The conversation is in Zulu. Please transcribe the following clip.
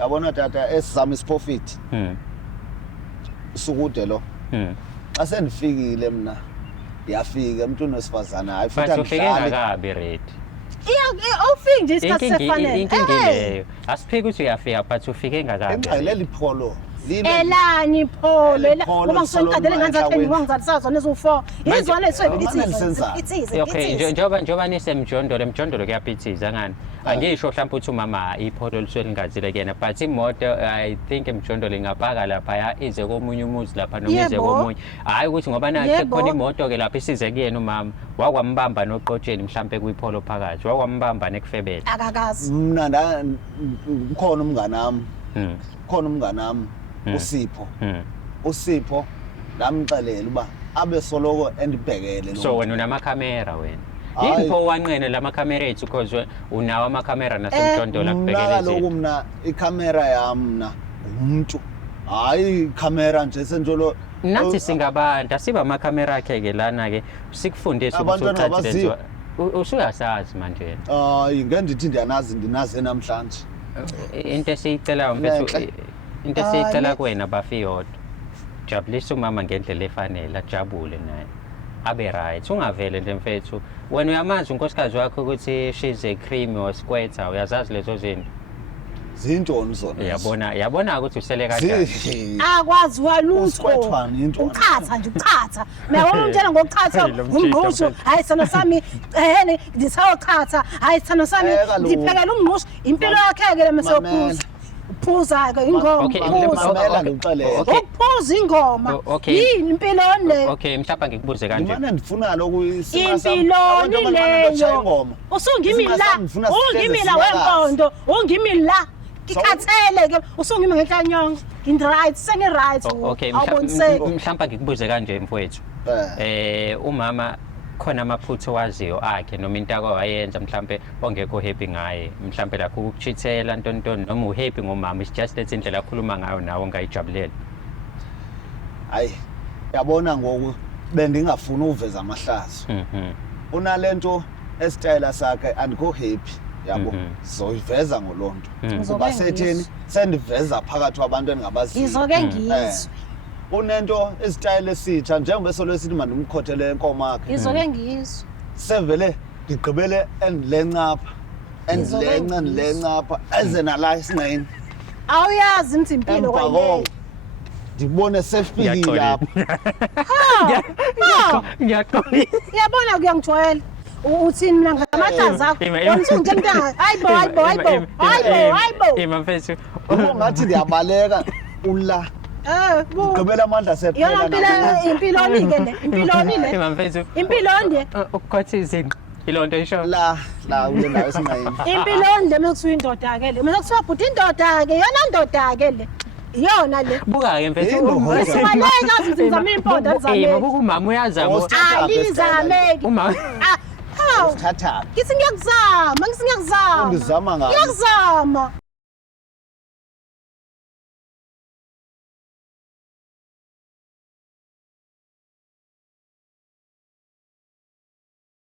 Yabona tata esizama isiprofit. Sukude lo. Xa sendifikile mina yafika umuntu wesifazana hayi futhi ufike ngakabi ready. Awufiki nje isikhathi sefanele. Inkingileyo. Asiphiki ukuthi uyafika but ufike ngakabi. Engixelela ipholo. Elani ipholo ngoba ngisonqadele nganzathi ngizalizana zona ezu4 izona leswe okay njoba nisemjondolo emjondolo kuyapithiza ngani angisho mhlawumbe uthi umama ipholo liswelingazile kuyena but imoto I think emjondolo ingapaka lapha ize komunye umuzi lapha noma ize komunye hayi ukuthi ngoba nathi khona imoto ke lapha isize kuyena umama wakwambamba noqotsheni mhlawumbe kuyipholo phakathi wakwambamba nekufebele akakazi mina ukhona umngane nami uSipho lamxelela uba abe soloko endibhekele lo so wena unamakhamera wena yipho wanqene lamakhamera ethu because unawo amakhamera nasemjondolo akubhekele lokho mina ikhamera yami umuntu hayi ikhamera nje senjolo nathi singabantu asiba amakhamera akhe ke lana ke sikufundisa ukuthi usuyasazi manje hayi ngendithi ndinaze namhlanje into esiyicela mfethu into esiyicela kuwena bafiyodwa jabulisa umama ngendlela efanele ajabule naye abe right ungavele nje mfethu wena uyamazi unkosikazi wakho ukuthi she's a cream or squirter uyazazi lezo zinto zona yabona ukuthi usele kanjani akwazi walutho ukhatha nje ukhatha uyabona umtshela ngokuchatha umngqusho hayi sana sami ndisawukhatha hayi sana sami ndiphekela umngqusho impilo yakhe ke mesokhuza uphuza ke ingoma uphuza ingoma yini impilo le okay mhlawumbe ngikubuze kanje mina ndifuna lokuyisima impilo leyo ungimi la wenkondo ungimi la ikhathele ke usungimi ngehlanyongo in right seni right okay mhlawumbe ngikubuze kanje mfowethu umama khona amaphutho waziyo akhe noma into akwayenza mhlambe ongekho happy ngaye mhlambe lapho ukuchithela ntontoni noma uhappy ngomama it's just that indlela akhuluma ngayo nawe ongayijabuleli hayi yabona ngoku bendingafuna uveza amahlazo unalento estyle sakhe andikho happy yabo zoyiveza ngolonto ngoba setheni sendiveza phakathi kwabantu engabaziyo izoke ngizwe unento estyle esitsha njengoba solwesithi manje umkhothele enkomo yakhe izoke ngizwe sevele ndigqibele endilencapha endilencapha ezenala isinqeni awuyazi nithi impilo kwayile ndibone sefikile lapha ngiyaxolisa yabona kuyangijwayela uthini mina ngamahlazi akho wonke mntana hayibo mfethu ungathi ndiyabaleka ula gqibela amandla sephela yona impilo ke le mfethu impilo nje ukukhothi izinqa ilonto isho la ule nayo singayini impilo nje mekuthiwa indoda ke le mase kuthiwa bhuti indoda ke yona indoda ke le iyona le buka ke mfethu umaleka sizama impondo azame umama uyazama alizameki umama uthatha ngizama ngizama ngayo ngiyakuzama